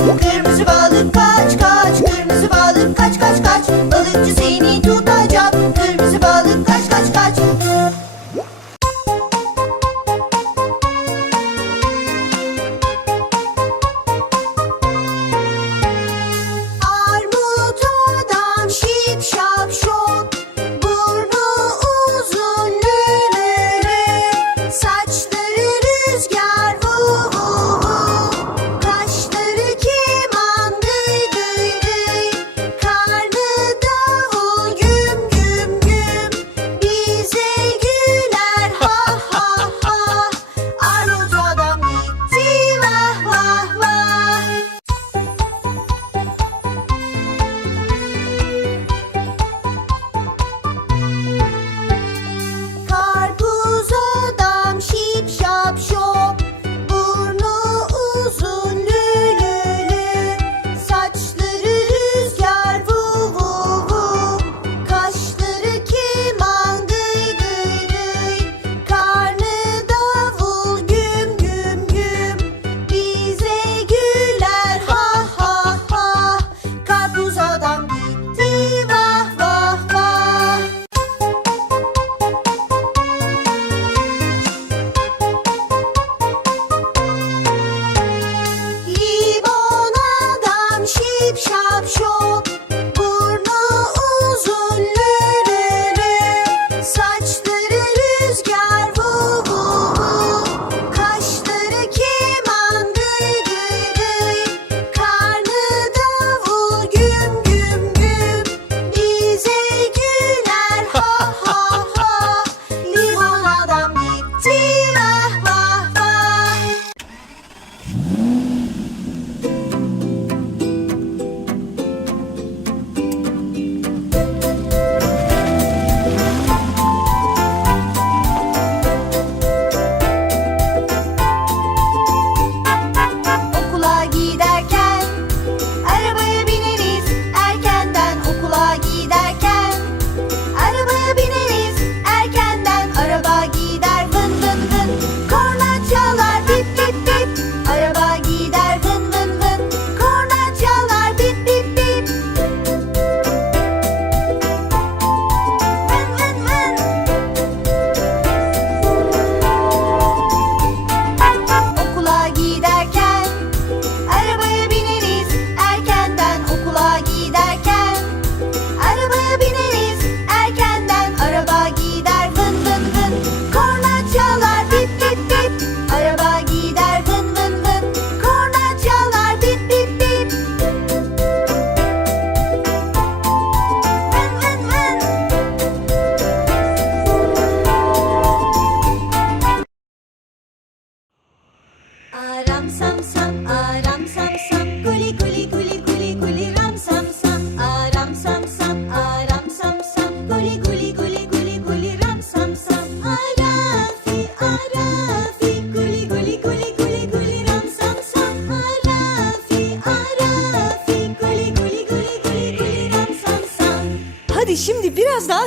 Okay.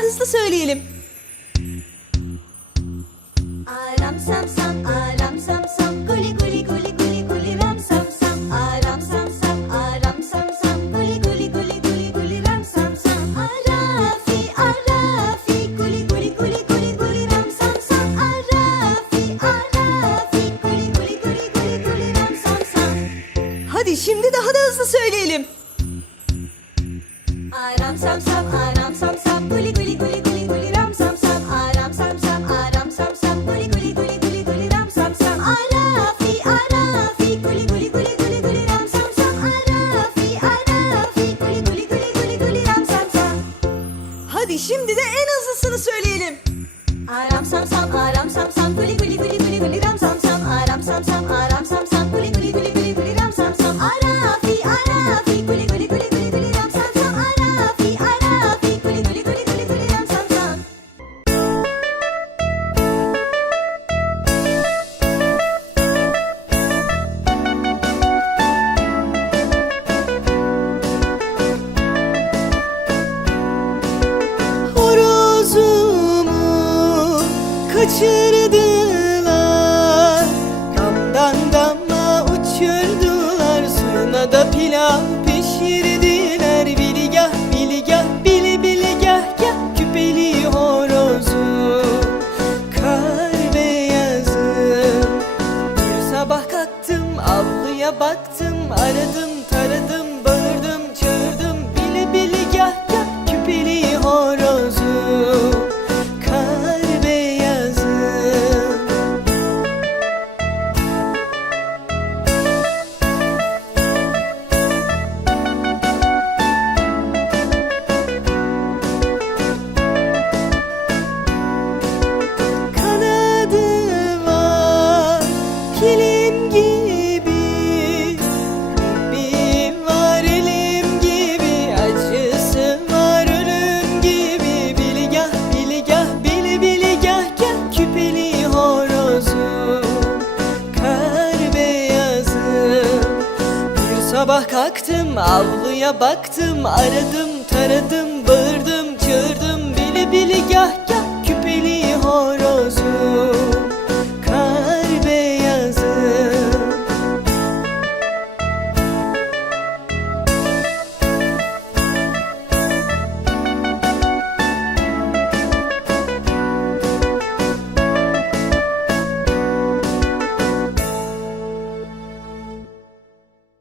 hızlı söyleyelim. Aram sam sam aram. hadi şimdi de en hızlısını söyleyelim. Aram sam sam aram sam should kalktım avluya baktım Aradım taradım bağırdım çığırdım Bili bili gah gah küpeli horozu